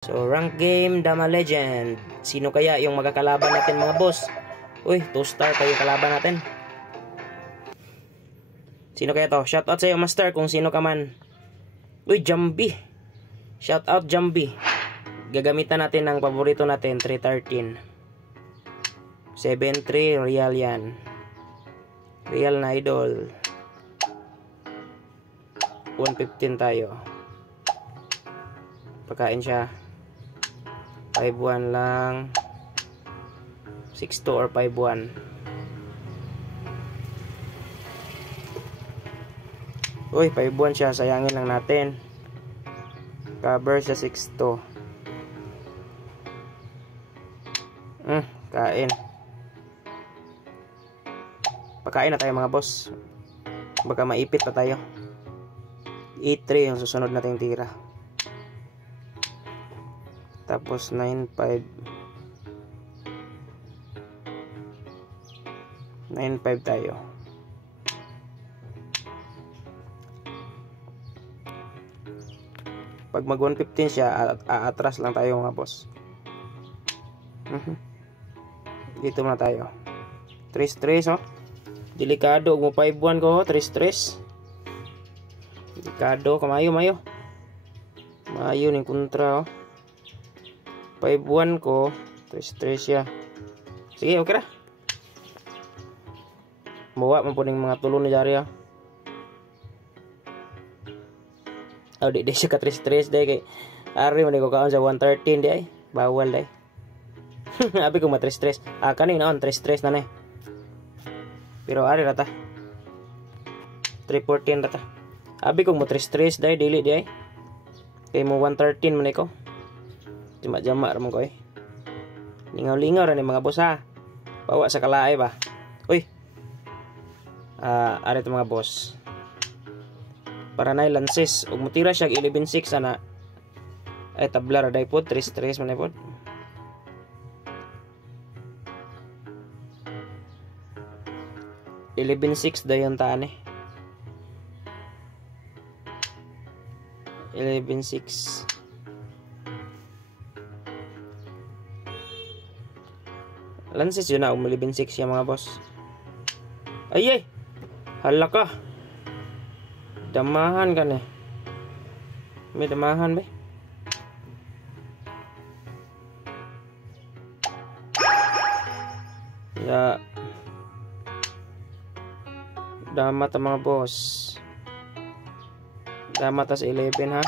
So, rank game, Dama Legend. Sino kaya yung magkakalaban natin mga boss? Uy, 2-star kayo kalaban natin. Sino kaya to? Shoutout sa iyo, Master, kung sino ka man. Uy, Jambi. Shoutout, Jambi. Gagamitan natin ng paborito natin, 313. 7-3, real yan. Real na idol. 115 tayo. Pagkain siya. 5-1 lang. 6-2 or 5-1. Uy, 5-1 siya. Sayangin lang natin. Cover sa 6-2. Kain. Pagkain na tayo mga boss. Baka maipit pa tayo. 8-3 yung susunod nating tira. Tapos 9-5. 9-5 tayo. Pag mag 115 siya, aatras lang tayo mga boss. Dito muna tayo. 3-3 oh. Delikado mo 5-1 ko, 3-3. Delikado, kamayo mayo. Mayo ning kontra oh. 5-1 ko, 3-3 siya. Sige, okay ra. Bawa man po ng mga tulong ni Jari. Di siya ka 3-3 day kay ari man ko kaon sa 113 day. Bawal day. Abi ko ma 3-3. Kanin on 3-3 na ni. Pero ari rata. 3-14 rata. Abi ko mo 3-3 day dili day. Kay mo 113 man ko. Jama-jama ramon ko eh. Lingaw-lingaw ra ni mga boss ha. Bawa sa kalaay ba. Uy. Ari to mga boss. Para na lances ug mutira siya 11-6 ana. Ay tabla ra day pod 3-3 man pod. $11-6 dayon taan eh. 11-6. Lances yun na, 11-6 yung mga boss. Ay! Hala ka! Damahan ka na. May damahan ba? Ya. Damat ang mga boss. Damat as 11 ha.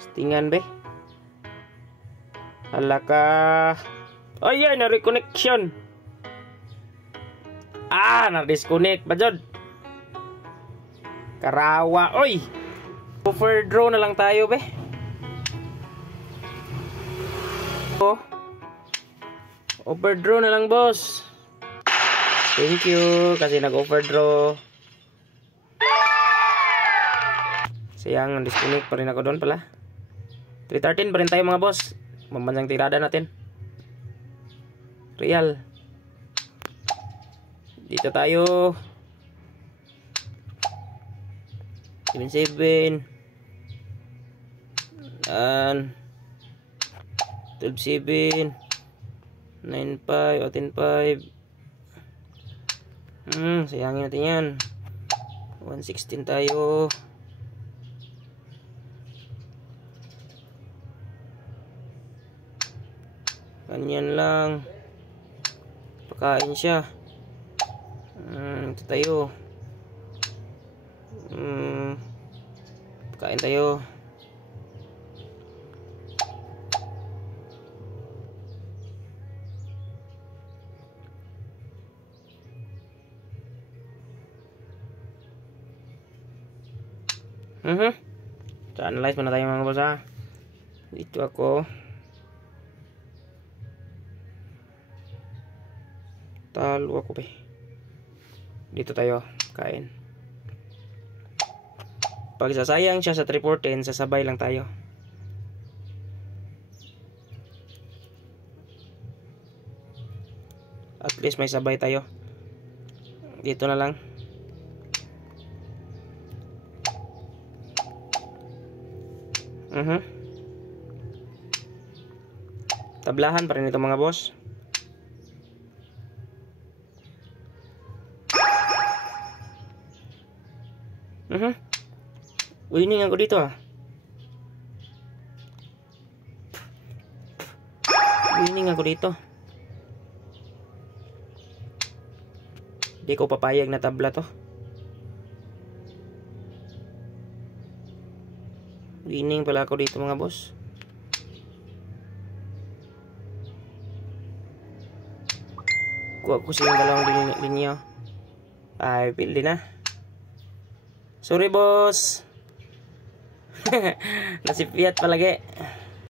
Stingan ba? Hala ka. Ay, na-reconnection. Na-disconnect ba dyan? Karawa. Oy! Overdraw na lang tayo, be. Overdraw na lang, boss. Thank you. Kasi nag-overdraw. Sayang, disconnect pa rin ako doon pala. 313 pa rin tayo, mga boss. Mambansang tirada natin. Real. Dito tayo. 7-7. 12-7. 9-5 o 10-5. Sayangin natin yan. 116 tayo. Ganyan lang. Pakain siya. Ito tayo. Pakain tayo. So, analyze muna tayo mga boss ha. Dito ako. Talo ako ba? Dito tayo. Kain. Pag sasayang siya sa 314, sasabay lang tayo. At least may sabay tayo. Dito na lang. Tablahan pa rin ito mga boss. Winning ako dito ah. Winning ako dito. Hindi ko papayag na tabla to. Winning pala ako dito mga boss. Kuha ko silang dalawang linya. Ay, pildi na. Sorry boss. Nasipiyat palagi.